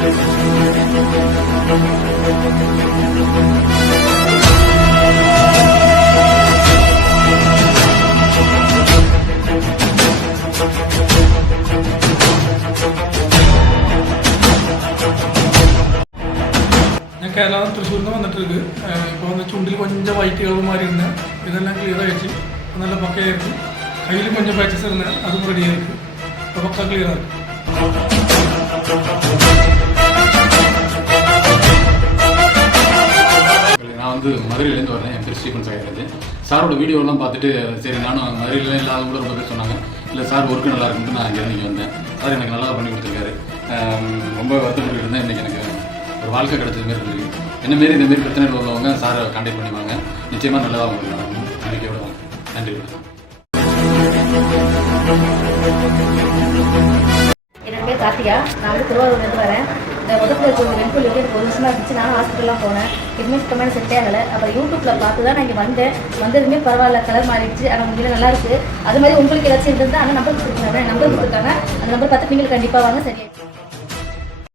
കേരള തൃശ്ശൂരിൽ നിന്ന് വന്നിട്ടുണ്ട്. ഇപ്പോൾ വന്ന് ചുണ്ടിൽ കൊഞ്ചം വൈറ്റ് കളർ മാറി ഇരുന്ന് ഇതെല്ലാം ക്ലിയർ ആയിട്ട് നല്ല പക്കയായിരിക്കും. കയ്യിൽ കൊഞ്ചം പാച്ചസ് ഇരുന്ന് അതും റെഡി ആയിരിക്കും. അപ്പോൾ പക്ക ക്ലിയർ ആയിരിക്കും. நான் வந்து மதுரையிலேருந்து வரேன். என் பேர் ஸ்ரீபன் சாயராஜ். சாரோட வீடியோலாம் பார்த்துட்டு சரி நானும் மதுரையில் இல்லாத கூட ரொம்ப பேர் சொன்னாங்க. இல்லை சார் ஒர்க்கு நல்லா இருக்குன்ட்டு நான் இங்கே இங்கே வந்தேன். சார் எனக்கு நல்லா பண்ணி கொடுத்துருக்காரு. ரொம்ப வருத்தப்பட்டு இருந்தேன். இன்றைக்கி எனக்கு ஒரு வாழ்க்கை கிடைச்சது மாரி இருந்திருக்கு. என்னமாரி இந்தமாரி பிரச்சனைகள் உள்ளவங்க சாரை கான்டாக்ட் பண்ணிவாங்க. நிச்சயமாக நல்லதாக உங்களுக்கு நம்பிக்கையோட வாங்க. நன்றி. என்னோட பேர் கார்த்திகா. நான் வந்து திருவாரூர்லேருந்து வரேன். இந்த முதல்ல கொஞ்சம் ரெண்டு எனக்கு ஒரு வருஷமாக இருந்துச்சு. நானும் ஹாஸ்பிட்டலாம் போனேன். எதுவுமே சுத்தமான செட்டே ஆகலை. அப்புறம் யூடியூப்பில் பார்த்து தான் நான் இங்கே வந்ததுமே பரவாயில்ல, கலர் மாறிடுச்சு. ஆனால் உங்களுக்கு நல்லா இருக்குது. அது மாதிரி உங்களுக்கு ஏதாச்சும் இருந்தது. ஆனால் நம்பர் கொடுத்துருக்காங்க. நம்பர் கொடுத்துருக்காங்க. அந்த நம்பர் பார்த்து நீங்கள் கண்டிப்பாக வாங்க. சரியா